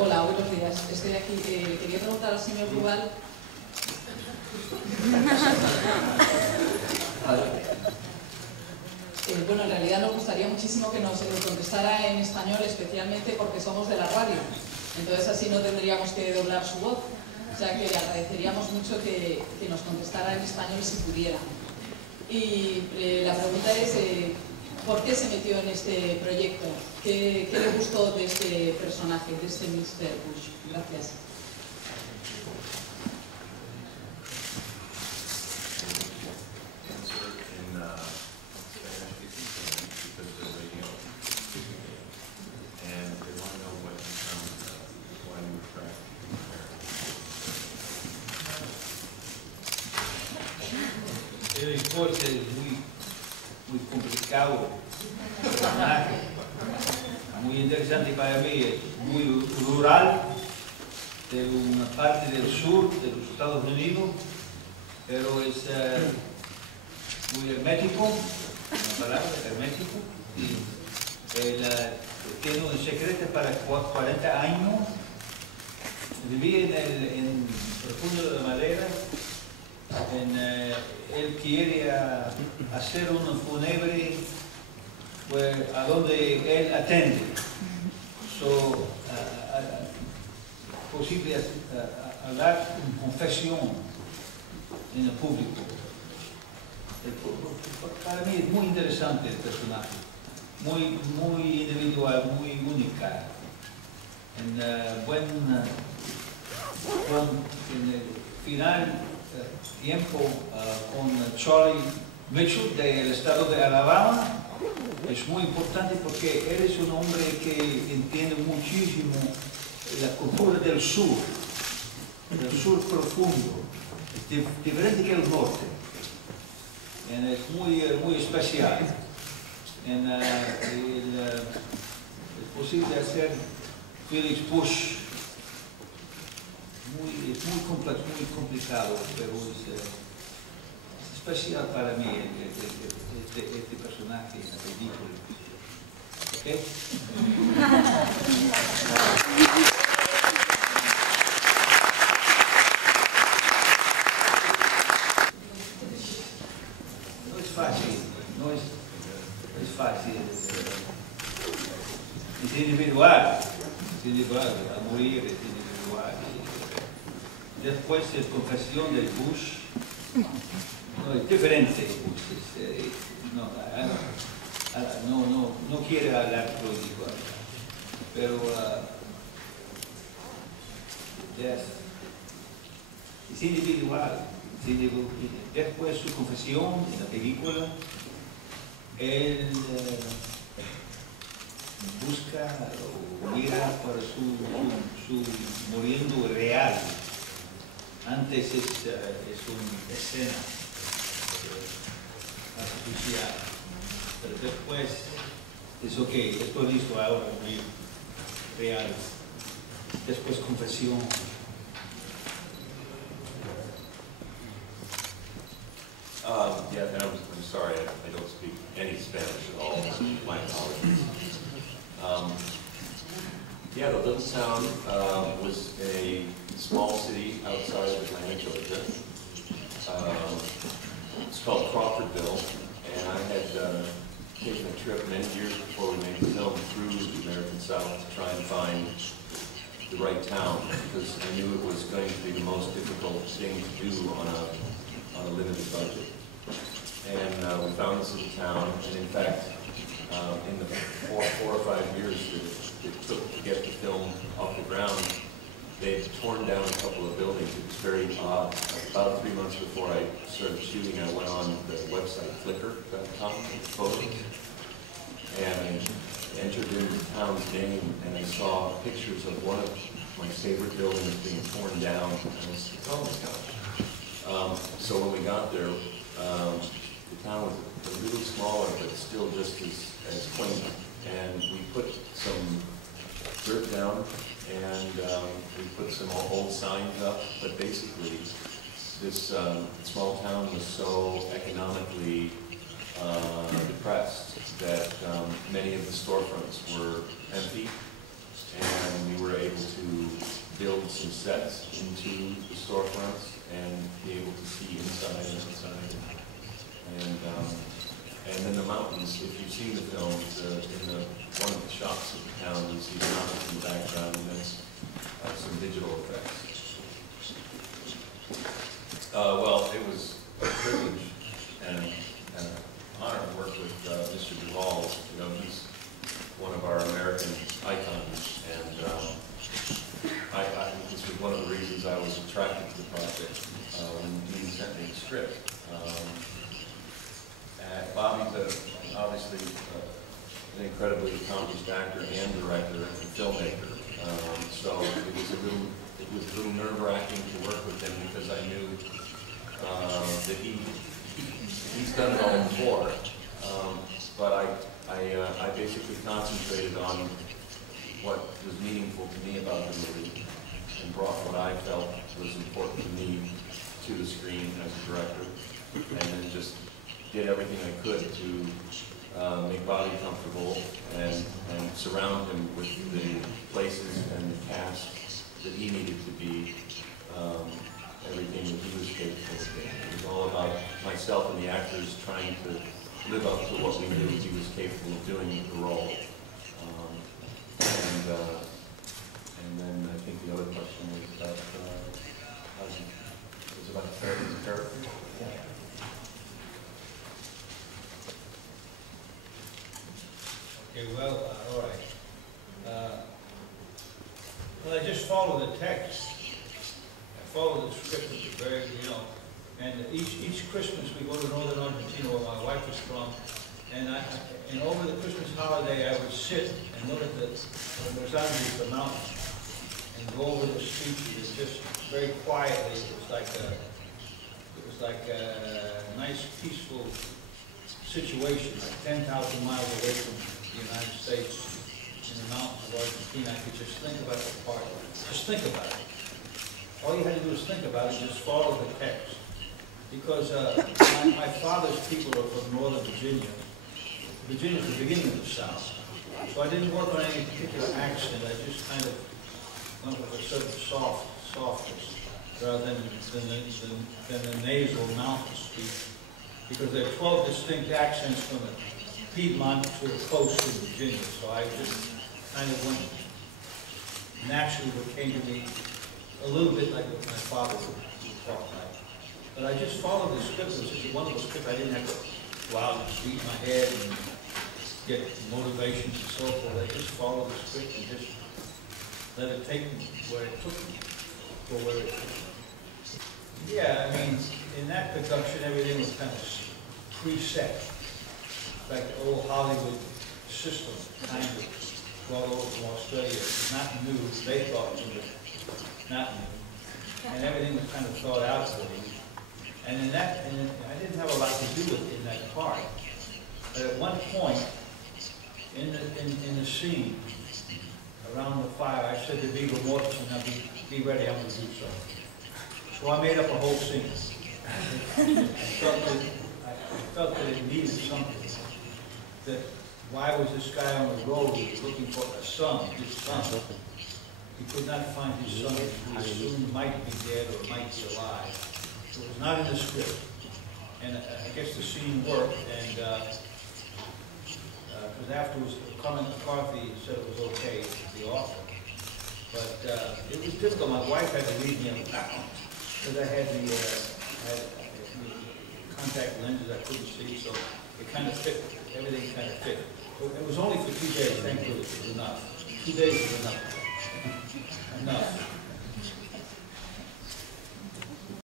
Hola, buenos días. Estoy aquí. Quería preguntar al señor Rubal. Bueno, en realidad nos gustaría muchísimo que nos contestara en español, especialmente porque somos de la radio. Entonces así no tendríamos que doblar su voz. O sea que le agradeceríamos mucho que nos contestara en español si pudiera. Y la pregunta es, ¿por qué se metió en este proyecto? ¿Qué le gustó de este personaje, de este Mr. Bush? Gracias. El corte es muy complicado, personaje, muy interesante para mí, es muy rural, de una parte del sur de los Estados Unidos, pero es muy hermético, una palabra, hermético, y tiene un secreto para 40 años, viví en el profundo de la madera. Él quiere hacer un fúnebre pues, a donde él atende. Posible hablar una confesión en el público. Para mí es muy interesante el personaje, muy individual, muy única. En el final tiempo con Charlie Mitchell del estado de Alabama es muy importante porque él es un hombre que entiende muchísimo la cultura del sur profundo, es diferente que el norte, es muy especial. Es posible hacer Felix Bush. Es muy complejo, muy complicado, pero es especial para mí este personaje en la película. ¿Ok? No es fácil, es fácil. Es individual, a morir es individual. Después de la confesión del Bush, no, es diferente. No quiere hablar político, pero es individual. Después de su confesión en la película, él busca o mira para su muriendo real. Antes es una escena artificial, pero después es ok, estoy listo ahora, muy real. Después confesión. Yeah, and I'm sorry, I don't speak any Spanish at all. My apologies. Yeah, the little town was a small city outside of Atlanta, Georgia. It's called Crawfordville, and I had taken a trip many years before we made the film through the American South to try and find the right town, because I knew it was going to be the most difficult thing to do on a limited budget. And we found this little town, and in fact, in the four or 5 years that it took to get the film off the ground, they'd torn down a couple of buildings. It was very odd. About 3 months before I started shooting, I went on the website Flickr.com with photos, and I entered in the town's name, and I saw pictures of one of my favorite buildings being torn down, and I was like, oh my gosh. So when we got there, the town was a little smaller, but still just as quaint, and we put some dirt down, and we put some old signs up, but basically this small town was so economically depressed that many of the storefronts were empty, some sets into the storefronts and be able to see inside and outside. And then the mountains, if you've seen the film, one of the shots of the town, you see the mountains in the background, and that's some digital effects. Well, it was a privilege and an honor to work with Mr. Duvall. You know, he's one of our American icons, and this was one of the reasons I was attracted to the project when he sent me the script. Bobby's obviously an incredibly accomplished actor and director and filmmaker, so it was a little nerve-wracking to work with him because I knew that he's done it all before, but I basically concentrated on what was meaningful to me about the movie and brought what I felt was important to me to the screen as a director, and then just did everything I could to make Bobby comfortable and surround him with the places and the cast that he needed to be everything that he was capable of doing. It was all about myself and the actors trying to live up to what we knew he was capable of doing with the role. And then I think the other question was about the character. Yeah. Okay, well, all right. Well, I just follow the text. I follow the script at the very, and each Christmas we go to northern Argentina where my wife is from, and over the Christmas holiday I would sit and look at the underneath the mountain and go over the streets just very quietly. It was like a nice peaceful situation, like 10,000 miles away from the United States in the mountains of Argentina. I could just think about the part. Just think about it. All you had to do was think about it, just follow the text. Because my father's people are from Northern Virginia. Virginia is the beginning of the South. So I didn't work on any particular accent. I just kind of went with a certain softness rather than the nasal mountain speak. Because there are 12 distinct accents from the Piedmont to the coast in Virginia. So I just kind of went naturally what came to me a little bit like what my father would talk like. But I just followed the script. It was such a wonderful script. I didn't have to go out and beat my head and get motivations and so forth. I just followed the script and just let it take me where it took me, or where it took me. Yeah, I mean, in that production, everything was kind of preset. Like the old Hollywood system, kind of brought over from Australia. It was not new. They thought it was not new. And everything was kind of thought out for me. And I didn't have a lot to do with it in that part. But at one point, in the scene, around the fire, I said to Viggo Mortensen, now be ready, I'm going to do something. So I made up a whole scene. I felt that it needed something. That why was this guy on the road looking for a son, his son? He could not find his son, who soon might be dead or might be alive. It was not in the script. And I guess the scene worked, and because afterwards, Carmen McCarthy said it was okay, the author. But it was difficult. My wife had to leave me alone because I had the contact lenses I couldn't see, so it kind of fit. Everything kind of fit. It was only for 2 days, thankfully it was enough. 2 days was enough. Enough.